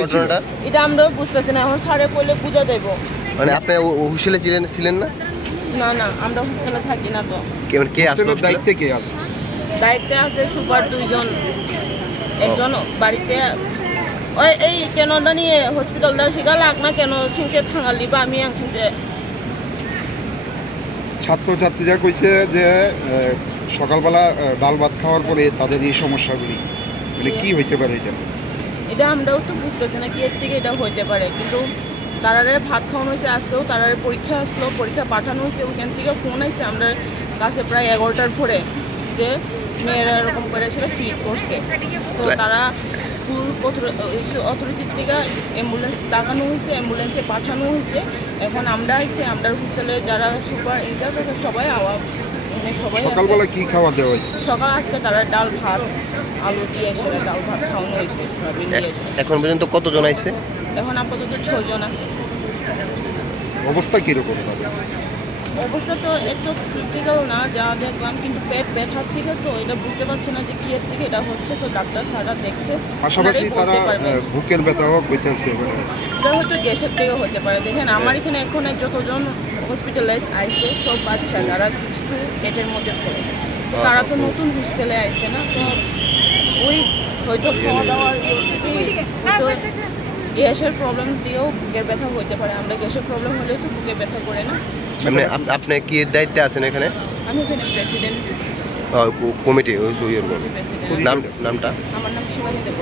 ঘটনাটা এটা আমরাও বুঝতেছি না, এখন স্যারে বলে বুঝা দেব। মানে আপনি হোস্টেলে ছিলেন না? না না, আমরা হোস্টেলে থাকি না তো। কে আসলে দায়িত্বে কে আছে? দায়িত্বে আছে সুপার 2 জন, একজন বাড়িতে ওই এই কেন জানি হসপিটাল দা শিখা লাগ না কেন সিংকে থাঙালি বা আমি সিংকে। ছাত্রছাত্রীরা কইছে যে সকালবেলা ডাল ভাত খাওয়ার পরে তাদের এই সমস্যাগুলি, মানে কি হইতে পারে এটা? এটা আমরাও তো বুঝতেছি না কি এর থেকে এটা হইতে পারে, কিন্তু তারারে ভাত খাওয়ানো হয়েছে আজকেও, তারারে পরীক্ষা আসলো, পরীক্ষা পাঠানো হয়েছে, ওখান থেকে ফোন আসছে আমরা কাছে প্রায় 11টার পরে যে মেয়েরা এরকম করে সেটা ফিট করছে। তো তারা স্কুল অথরিটির থেকে অ্যাম্বুলেন্স লাগানো হয়েছে, অ্যাম্বুলেন্সে পাঠানো হয়েছে। এখন আমরা আইসি, আমরা হোস্টেলে যারা সুপার ইনচার্জ আছে সবাই সবাই সকালবেলা কি খাওয়া দেওয়া হয়েছে? সকাল আজকে তারা ডাল ভাত আলু দিয়ে সেটা ডাল ভাত খাওয়ানো হয়েছে। এখন পর্যন্ত কতজন আইছে? এখন আপাতত 6 জন আছে। অবস্থা কিরকম তাদের? অবস্থা তো এত ক্রিটিক্যাল না যা দেখলাম, কিন্তু পেট ব্যথার থেকে তো এটা বুঝতে পারছি না যে কি এর থেকে এটা হচ্ছে। তো ডাক্তার সারা দেখছে, পাশাপাশি তারা বুকের ব্যথাও হইতেছে, এটা হয়তো গ্যাসের থেকে হতে পারে। দেখেন আমার এখানে এখন যতজন হসপিটালাইজ আইছে সব বাচ্চা যারা 6 to 8 এর মধ্যে পড়ে, তারা তো নতুন হোস্টেলে আইছে না, তো ওই হয়তো খাওয়া দাওয়ার গ্যাসের প্রবলেম দিয়েও বুকের ব্যথা হতে পারে। আমরা গ্যাসের প্রবলেম হলেও তো বুকে ব্যথা করে না। আপনি কি দায়িত্বে আছেন এখানে? আমি এখানে প্রেসিডেন্ট কমিটি, নামটা? আমার নাম শিবানী দেব।